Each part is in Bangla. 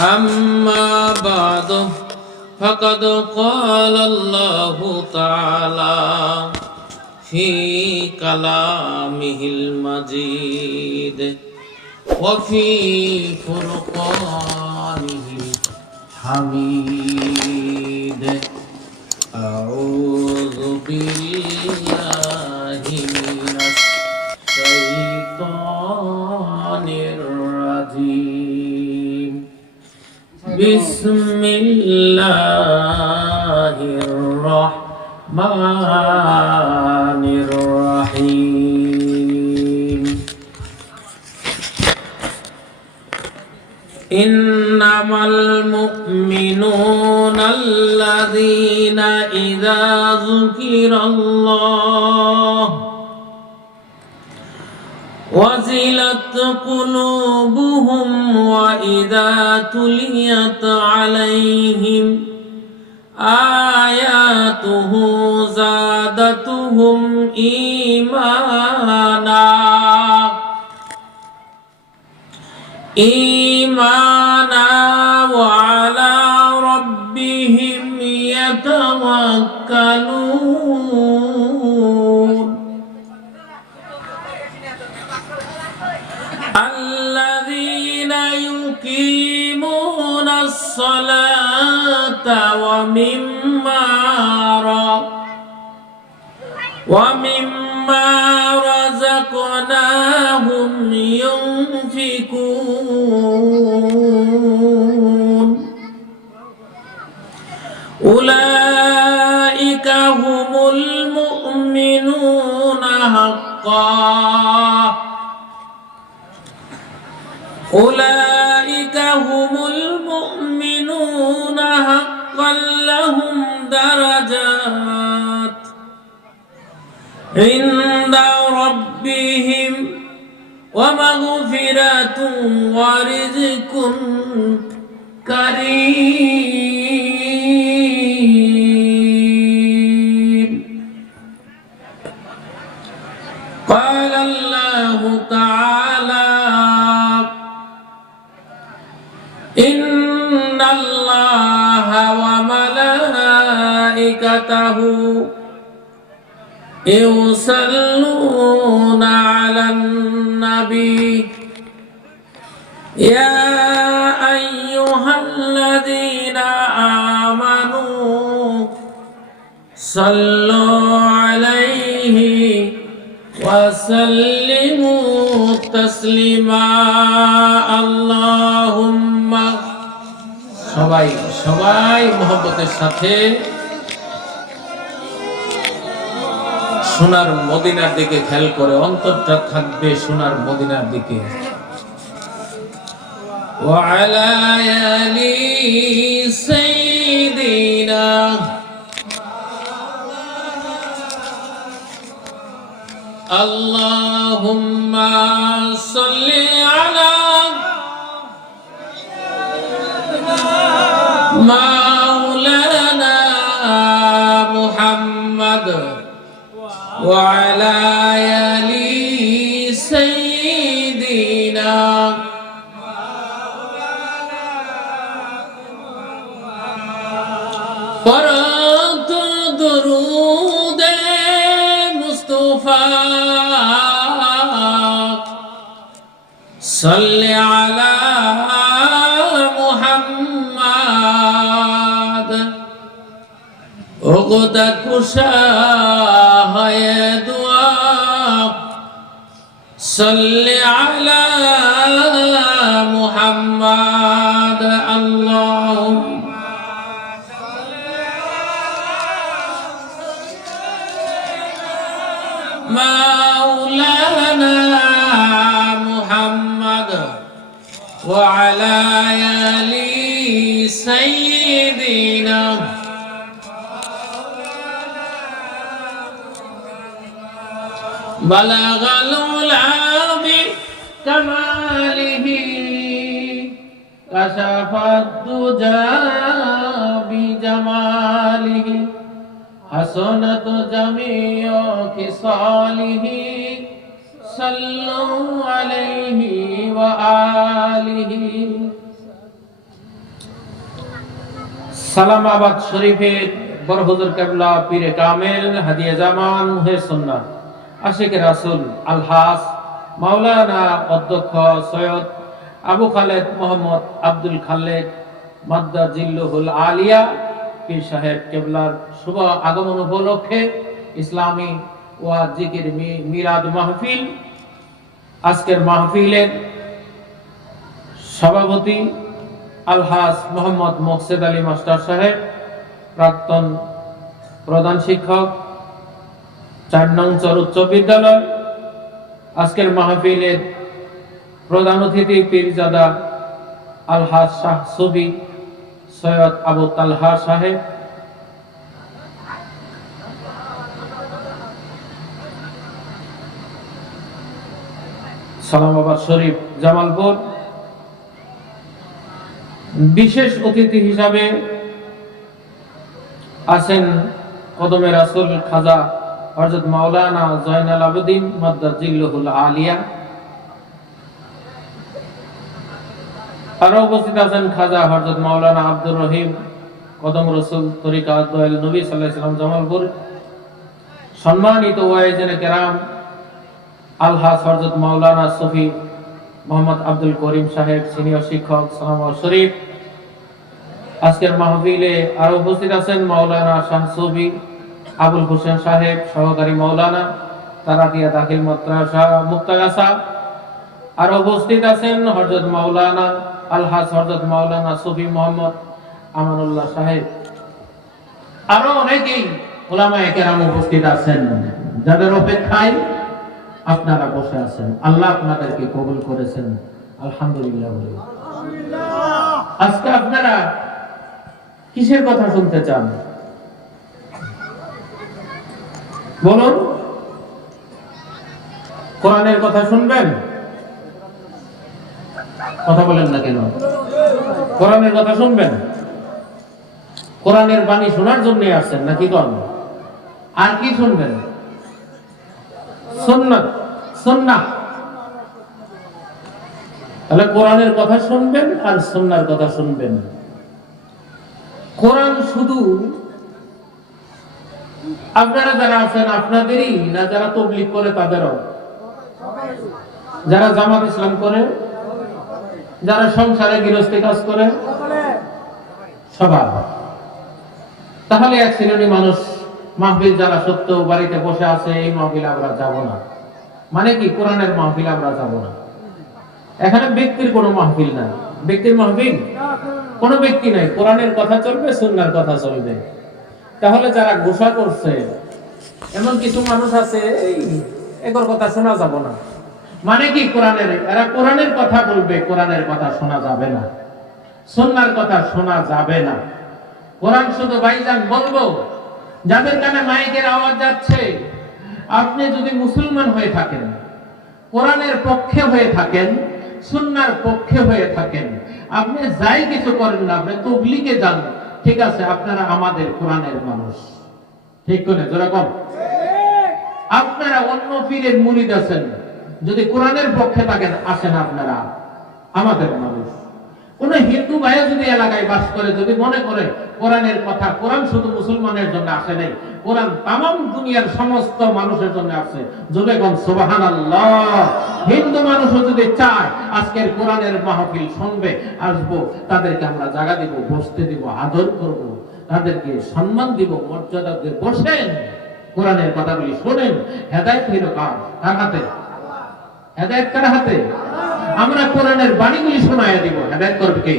أما بعد فقد قال الله تعالى في كلامه المجيد وفي فرقانه الحميد. أعوذ بالله من الشيطان الرجيم. بسم الله الرحمن الرحيم. إنما المؤمنون الذين إذا ذكر الله وجلت قلوبهم وإذا تليت عليهم آياته زادتهم إيمانا وعلى ربهم يتوكلون. الذين يقيمون الصلاة ومما رزقناهم ينفقون. أولئك هم المؤمنون حقا. أولئك هم المؤمنون حقا لهم درجات عند ربهم ومغفرة ورزق كريم. قال الله تعالى إن الله وملائكته يصلون على النبي يا أيها الذين آمنوا صلوا عليه وسلموا تسليما. اللهم সবাই মোহব্বতের সাথে সোনার মদিনার দিকে খেয়াল করে, অন্তরটা থাকবে সোনার মদিনার দিকে। وعلى آل سيدنا اللهم صل على مولانا محمد وعلى آل سيدنا পরত দরুদ মুস্তাফা সাল্লি আলা মুহাম্মদ। ওগদা কুশা হয় দুয়া সাল্লি আলা মুহাম্মদ। আল্লাহুম্মা مولانا محمد وعلى آل سيدنا بلغ العلا بكماله كشف الدجى بجماله حسنت جميع خصاله صلوا عليه وآله সালামাবাদ শরীফের বড় হুজুর কেবলা পীরে কামেল হাদিয়া জামান মুহে সুন্নাত আশিক রাসূল আলহাস মাওলানা অধ্যক্ষ সৈয়দ আবু খালেদ মোহাম্মদ আব্দুল খালেদ মাদ্দা জিল্লুহুল আলিয়া পীর সাহেব কেবলার শুভ আগমন উপলক্ষে ইসলামী ওয়াজ জিকির মিলাদ মাহফিল, আজকের মাহফিলের সভাপতি আলহাস মোহাম্মদ মোকসেদ আলী মাস্টার সাহেব, প্রাক্তন প্রধান শিক্ষক ৪ নং চর উচ্চ বিদ্যালয়। আজকের মাহফিলের প্রধান অতিথি পীরজাদা আলহাস শাহ সুবি সৈয়দ আবু তালহা সাহেব, সালামাবাদ শরীফ জামালপুর। বিশেষ অতিথি হিসাবে আছেন কদমে রাসূল খাজা হযরত মাওলানা জয়নাল আবেদিন মাদ্দা জিল্লুহুল আলিয়া। আরো উপস্থিত আছেন খাজা হযরত মাওলানা আব্দুর রহিম কদম রসুল তরিকা দয়াল নবী সাল্লাল্লাহু আলাইহি ওয়াসাল্লাম জামালপুর। সম্মানিত ওয়াইজেনে কেরাম আলহাস হযরত মাওলানা সুফি মোহাম্মদ আব্দুল করিম সাহেব সিনিয়র শিক্ষক সালামাবাদ শরীফ। আজকের মাহফিলে আরো উপস্থিত আছেন মাওলানা শাহ সুফি আবুল হোসেন সাহেব সহকারী মাওলানা তারাতিয়া দাখিল মাদ্রাসা মুক্তাগাছা। আরো উপস্থিত আছেন হযরত মাওলানা আলহাস হযরত মাওলানা সুফি মোহাম্মদ আমানুল্লাহ সাহেব। আরো অনেকেই উলামায়ে কেরাম উপস্থিত আছেন, যাদের অপেক্ষায় আপনারা বসে আছেন। আল্লাহ আপনাদেরকে কবুল করেছেন, আলহামদুলিল্লাহ। আজকে আপনারা কিসের কথা শুনতে চান বলুন? কোরআনের কথা শুনবেন? কথা বলেন না কেন? কোরআনের কথা শুনবেন? কোরআনের বাণী শোনার জন্য আসছেন নাকি? করেন আর কি শুনবেন? সুন্নাত, সুন্নাহ। তাহলে কোরআনের কথা শুনবেন আর সুন্নাহর কথা শুনবেন। কোরআন শুধু আপনারা যারা আছেন আপনাদেরই না, যারা তাবলীগ করে তাদেরও, যারা জামাত ইসলাম করে, যারা সংসারে গৃহস্থী কাজ করে, সবার। তাহলে এক শ্রেণী মানুষ মাহফিল যারা সত্য বাড়িতে বসে আছে, এই মাহফিল আমরা যাব না। মানে কি? কোরআনের মাহফিল আমরা যাব না। এখানে ব্যক্তির কোনো মাহফিল নাই। ব্যক্তির মাহফিল কোনো ব্যক্তি নাই। কোরআনের কথা চলবে, সুন্নাহর কথা চলবে। তাহলে যারা ঘোষণা করছে, এমন কিছু মানুষ আছে এগোর কথা শোনা যাব না। মানে কি? কোরআনের, এরা কোরআনের কথা বলবে, কোরআনের কথা শোনা যাবে না, সুন্নাহর কথা শোনা যাবে না। কোরআন শুধু ভাইজান বলবো, যাদের কানে মাইকের আওয়াজ যাচ্ছে, আপনি যদি মুসলমান হয়ে থাকেন, কোরআনের পক্ষে হয়ে থাকেন, সুন্নাহর পক্ষে হয়ে থাকেন, আপনি যাই কিছু করেন না, আপনি তাবলীগে যান, ঠিক আছে, আপনারা আমাদের কোরআনের মানুষ। ঠিক করে যেরকম আপনারা অন্য পীরের মুরিদ আছেন, যদি কোরআনের পক্ষে থাকেন, আসেন, আপনারা আমাদের মানুষ। কোন হিন্দু ভাই যদি এলাকায় বাস করে, যদি মনে করে কোরআনের কথা, কোরআন শুধু মুসলমানের জন্য আসে নাই, কোরআন তামাম দুনিয়ার সমস্ত মানুষের জন্য আসে, যুবকগণ সুবহানাল্লাহ। হিন্দু মানুষও যদি চায় আজকের কোরআনের মাহফিল শুনবে, আসবো, তাদেরকে আমরা জায়গা দিব, বসতে দিব, আদর করব, তাদেরকে সম্মান দিব, মর্যাদা দিয়ে বসেন, কোরআনের কথাগুলি শোনেন। হেদায়েত হইল কার হাতে? হেদায়েত কার হাতে? আমরা কোরআনের বাণীগুলি শোনায় দিব, হেদায়েত করবে কে?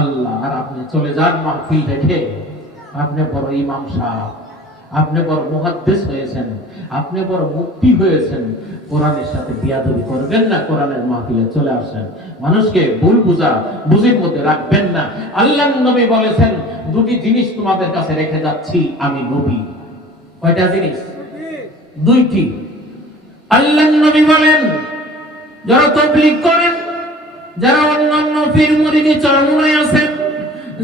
আল্লাহ। আর আপনি চলে যান মাহফিল দেখে, আপনি বড় ইমাম সাহেব, আপনি বড় মুহাদ্দিস হয়েছেন, আপনি বড় মুফতি হয়েছেন, কোরআনের সাথে বিয়াদবি করবেন না। কোরআনের মাহফিলে চলে আসেন, মানুষকে ভুল বুঝির মধ্যে রাখবেন না। আল্লাহর নবী বলেছেন, দুটি জিনিস তোমাদের কাছে রেখে যাচ্ছি আমি নবী। কয়টা জিনিস? দুইটি। আল্লাহর নবী বলেন, যারা তাবলীগ করেন, যারা অন্যান্য পীর মুরিদি চরমনায় আছেন,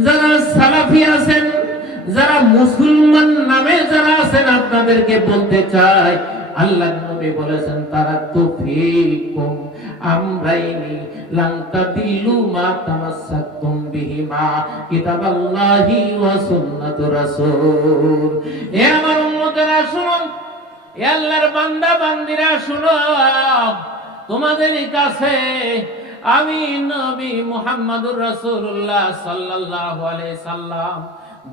যারা সালাফি আছেন, যারা মুসলমান নামে যারা আছেন, আপনাদেরকে বলতে চাই, আল্লাহর নবী বলেছেন তারাকতু ফীকুম আমরাইনি লান তাদিল্লু মা তামাসসাকতুম বিহিমা কিতাবাল্লাহি ওয়া সুন্নাতুর রাসূল। হে আমার উম্মতেরা শুনুন, হে আল্লাহর বান্দা বান্দিরা শুনো, তোমাদের কাছে আমি নবী মুহাম্মদুর রাসূলুল্লাহ সাল্লাল্লাহু আলাইহি সাল্লাম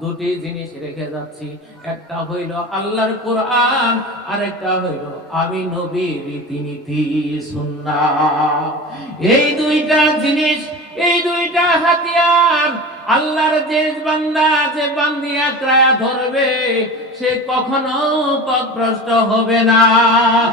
দুটি জিনিস রেখে যাচ্ছি। একটা হইল আল্লাহর কোরআন, আর একটা হইল আমি নবীর রীতিনীতি সুন্নাহ। এই দুইটা জিনিস, এই দুইটা হাতিয়ার আল্লাহর যে বান্দা, যে বান্দি আঁকড়ায়া ধরবে, সে কখনো পথভ্রষ্ট হবে না।